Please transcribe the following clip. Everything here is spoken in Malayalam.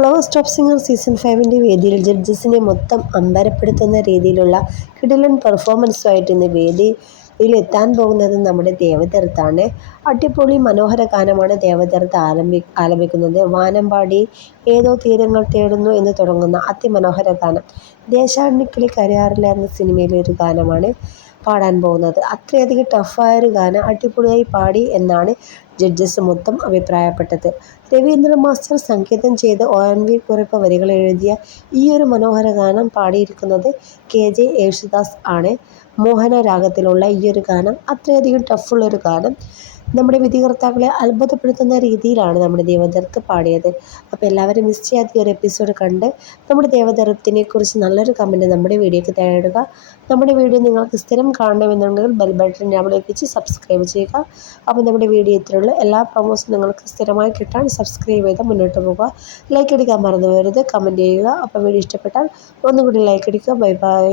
ഫ്ലവർ സ്റ്റോപ്പ് സിംഗർ സീസൺ 5 വേദിയിൽ ജഡ്ജസിനെ മൊത്തം അമ്പരപ്പെടുത്തുന്ന രീതിയിലുള്ള കിടിലൻ പെർഫോമൻസുമായിട്ട് ഇന്ന് വേദിയിൽ എത്താൻ പോകുന്നത് നമ്മുടെ ദേവദർത്താണ്. അടിപൊളി മനോഹര ഗാനമാണ് ദേവദർത്ത് ആലപിക്കുന്നത്. വാനമ്പാടി ഏതോ തീരങ്ങൾ തേടുന്നു എന്ന് തുടങ്ങുന്ന അതിമനോഹര ഗാനം ദേശാടനക്കിളി കരയാറില്ല എന്ന സിനിമയിലെ ഒരു ഗാനമാണ് പാടാൻ പോകുന്നത്. അത്രയധികം ടഫായൊരു ഗാനം അടിപൊളിയായി പാടി എന്നാണ് ജഡ്ജസ് മൊത്തം അഭിപ്രായപ്പെട്ടത്. രവീന്ദ്ര മാസ്റ്റർ സംഗീതം ചെയ്ത് ONV കുറിപ്പ് വരികൾ എഴുതിയ ഈ ഒരു മനോഹര ഗാനം പാടിയിരിക്കുന്നത് KJ യേശുദാസ് ആണ്. മോഹന രാഗത്തിലുള്ള ഈ ഒരു ഗാനം അത്രയധികം ടഫുള്ളൊരു ഗാനം നമ്മുടെ വിധികർത്താക്കളെ അത്ഭുതപ്പെടുത്തുന്ന രീതിയിലാണ് നമ്മുടെ ദേവദർത്ത് പാടിയത്. അപ്പോൾ എല്ലാവരും മിസ് ചെയ്യാത്ത ഒരു എപ്പിസോഡ് കണ്ട് നമ്മുടെ ദേവദർത്തിനെ കുറിച്ച് നല്ലൊരു കമൻറ്റ് നമ്മുടെ വീഡിയോയ്ക്ക് തേടുക. നമ്മുടെ വീഡിയോ നിങ്ങൾക്ക് സ്ഥിരം കാണണമെന്നുണ്ടെങ്കിൽ ബെൽ ബട്ടൺ അമർത്തിച്ച് സബ്സ്ക്രൈബ് ചെയ്യുക. അപ്പോൾ നമ്മുടെ വീഡിയോ ഇത്രയുള്ള എല്ലാ പ്രൊമോസും നിങ്ങൾക്ക് സ്ഥിരമായി കിട്ടാൻ സബ്സ്ക്രൈബ് ചെയ്ത് മുന്നോട്ട് പോകുക. ലൈക്ക് അടിക്കാൻ മറന്നു പോകരുത്, കമൻറ്റ് ചെയ്യുക. അപ്പോൾ വീഡിയോ ഇഷ്ടപ്പെട്ടാൽ ഒന്നുകൂടി ലൈക്ക് അടിക്കുക. Bye bye.